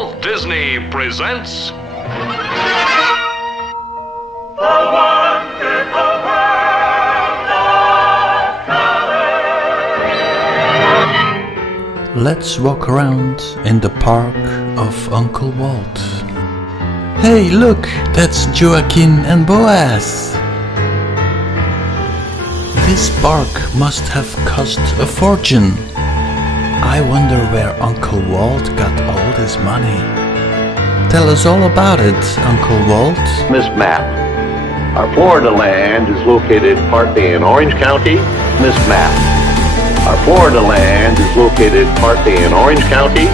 Walt Disney presents Let's walk around in the park of Uncle Walt. Hey, look, that's Joaquin and Boaz. This park must have cost a fortune. I wonder where Uncle Walt got all this money. Tell us all about it, Uncle Walt. Miss Map. Our Florida land is located partly in Orange County. Miss Map. Our Florida land is located partly in Orange County